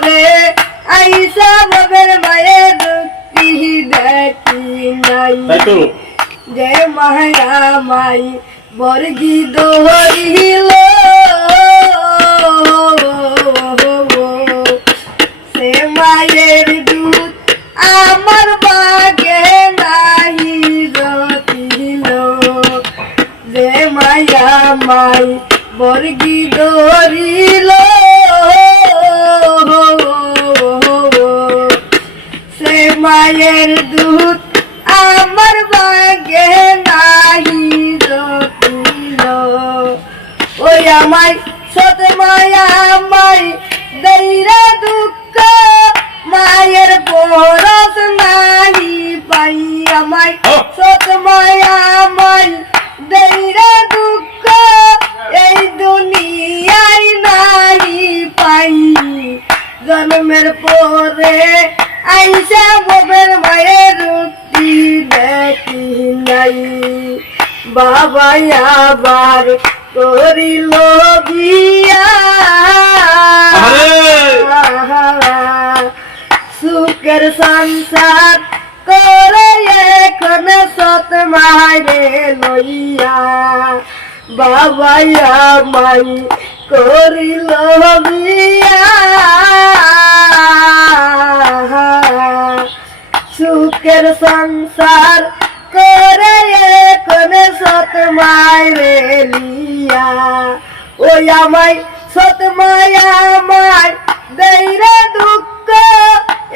পরে আইসা বাবের মায়ের রূপটি দেখি নাই যে মায়া মাই বর্গি দোহরিল সে মায়ের দুধ আমার বাগে নাহি রতিল যে মায়া মাই বর্গি দোহরিল সে মায়ের দুধ আমার বাগে নাহি রতিল ওই আমায় সত মায়া মাই দৈরা দুঃখ মায়ের পরশ নাহি পাই আমায় সত মায়া মাই দৈরা দুঃখ এই দুনিয়ায় নাহি পাই জন্মের পরে আইসা বাবের মায়ের রূপটি দেখি নাই বাবা আবার করিল বিয়া সুখের সংসার করে এখন সত মারে লইয়া বাবা মাই করিল বিয়া সুখের সংসার করে এখন সত মারে লিয়া ওই আমায় সত মায়া মায় দৈরা দুঃখ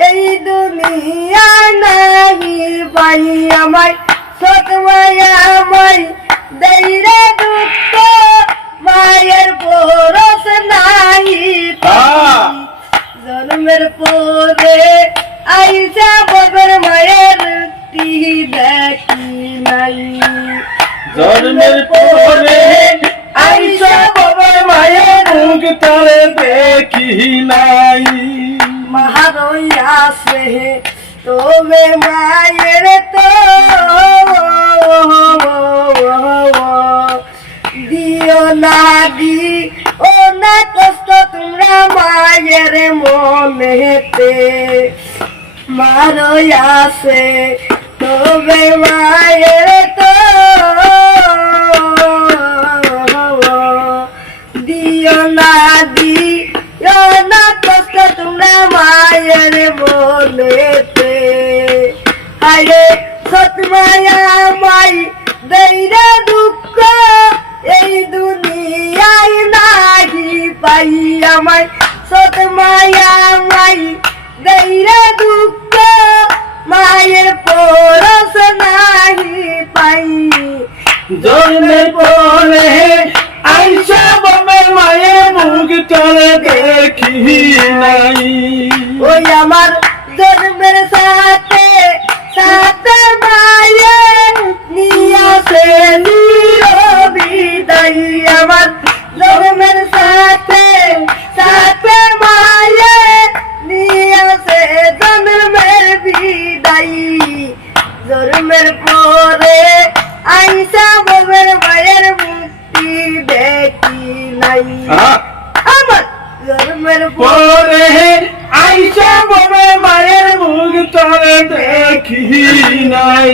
এই দুনিয়া নাহি পাই আমায় সত মায়া মাই দৈরা দুঃখ মায়ের পরশ নাহি পাই জন্মের পরে আইসা বাবের মায়ের রূপটি দেখি নাই জন্মের পরে আইসা বাবার মায়ের মুখ তারে দেখি নাই মহারইয়া সে তবে মায়ের তো দিও না ও না কষ্ট তোমরা মায়ের মনেতে মারইয়া সে তবে মায়ের তো দিও না কষ্ট তোমরা মায়ের বলেতে আরে সত মায়া মাই দৈরা দুঃখ এই দুনিয়ায় নাহি পাই আমায় সত মায়া মাই দৈরা দুঃখ মায়ের পরশ নাহি পাই জন্মের পরে আইসা বাবার মায়ের মুখ তারে দেখি নাই ওই আমার জন্মের সাথে সাথে মায়ের নিয়াছে বিদায় আমার জন্মের সাথে সাথে মায়ের নিয়াছে জন্মের বিদায় জন্মের পরে আইসা বাবের মায়ের মুক্তি দেখি নাই আমার জন্মের পরে আইসা বাবার মায়ের মুখ তারে দেখি নাই।